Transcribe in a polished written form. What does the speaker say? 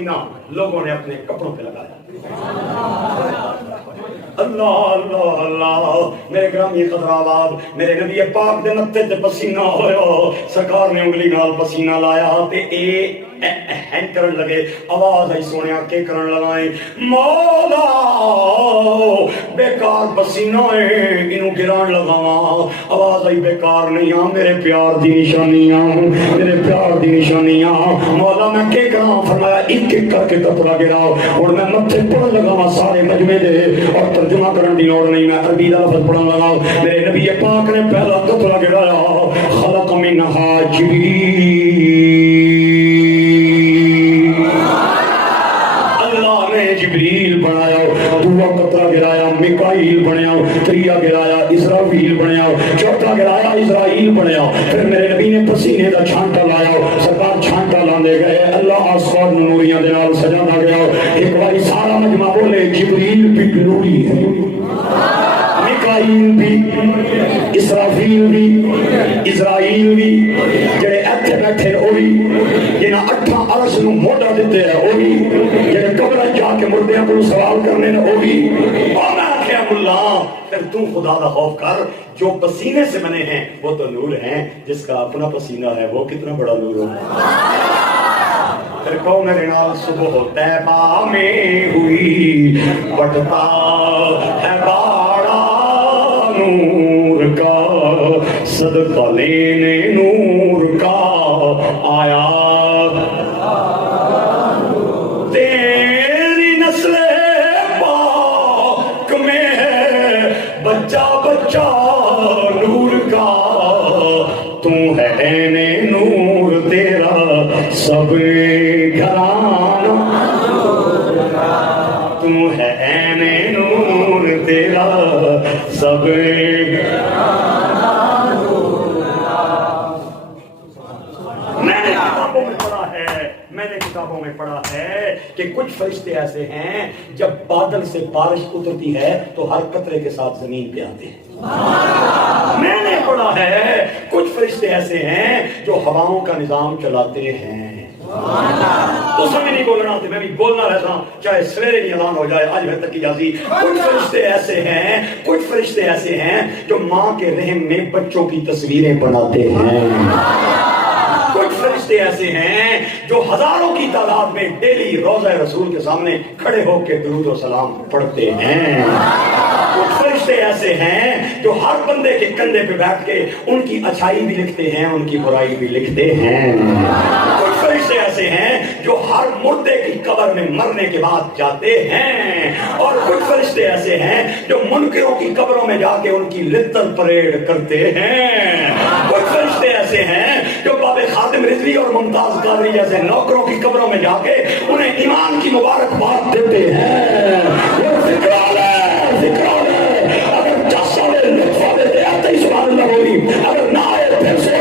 پسینہ لوگوں نے اپنے کپڑوں پہ لگایا. اللہ اللہ اللہ میرے گرامی قدر آباد میرے نبی پاک دے متے تے پسینہ ہویا سرکار نے انگلی نال پسینہ لایا تے اے ہین کرن لگے آواز آئی سونیا کے کرن لگائیں مولا بیکار پسینہ ہے انہوں گران لگاواں. آواز آئی بیکار نہیں ہاں میرے پیار دی نشانیاں میرے پیار دی نشانیاں مولا میں کے کراں. فرمایا ایک ایک کر کے کپڑا گراؤ اور میں متھے پڑھن لگاواں سارے مجمع دے اور ترجمہ کرن دی لوڑ نہیں میں عربی دا لفظ پڑھن لگا. میرے نبی پاک نے پہلا کپڑا گرایا خلق منہا جبریل جبریل بنایا دوسرا قطرہ گرایا میکائیل بنیا تریا گرایا اسرافیل بنیا چوتھا گرایا اسرائیل بنیا. پھر میرے نبی نے پسینے کا چھانٹا لایا سرکار چھانٹا لاندے گئے اللہ آسمان نوریاں دے نال سجاتا گیا. ایک باری سارا مجمع بولے جبریل بھی نوری ہے میکائیل بھی اسرافیل بھی اسرائیل بھی جڑے ایتھے بیٹھے وہ بھی جنہاں اٹھاں عرش نو موڈا دیتے ہیں وہ بھی جڑے قبر جا کے مردیاں کو سوال کرنے نے وہ بھی. اور میں آخیا اللہ پھر تو خدا دا خوف کر جو پسینے سے بنے ہیں وہ تو نور ہیں جس کا اپنا پسینہ ہے وہ کتنا بڑا نور ہو. پھر کہو میرے نال صبح طیبہ میں ہوئی بٹتا ہے باڑا نور کا صدقہ لینے نور کا آیا تیری نسل پاک میں ہے بچہ بچہ نور کا تو ہے عین نور تیرا سب گھرانہ تو ہے عین نور تیرا سب میں نے کتابوں میں پڑھا ہے کہ کچھ فرشتے ایسے ہیں جب بادل سے بارش اترتی ہے تو ہر قطرے کے ساتھ زمین پہ آتے ہیں. میں نے پڑھا ہے کچھ فرشتے ایسے ہیں جو ہواؤں کا نظام چلاتے ہیں. تو سمجھ نہیں بولنا تھے میں بھی بولنا رہتا ہوں چاہے سویرے نہیں اعلان ہو جائے آج میں تک کی جاتی. کچھ فرشتے ایسے ہیں جو ماں کے رحم میں بچوں کی تصویریں بناتے ہیں. کچھ فرشتے ایسے ہیں جو ہزاروں کی تعداد میں ڈیلی روضہ رسول کے سامنے کھڑے ہو کے درود و سلام پڑھتے ہیں. کچھ فرشتے ایسے ہیں جو ہر بندے کے کندھے پہ بیٹھ کے ان کی اچھائی بھی لکھتے ہیں ان کی برائی بھی لکھتے ہیں. کچھ فرشتے ایسے ہیں جو ہر مردے کی قبر میں مرنے کے بعد جاتے ہیں. اور کچھ فرشتے ایسے ہیں جو منکروں کی قبروں میں جا کے ان کی لطر پریڈ کرتے ہیں. کچھ فرشتے ایسے ہیں جو باب خادم رضوی اور ممتاز قادری جیسے نوکروں کی قبروں میں جا کے انہیں ایمان کی مبارکباد دیتے ہیں. اگر 10 سال لطفہ دیتے آتے ہی سبحان اللہ بولی اگر نہ آئے پھر سے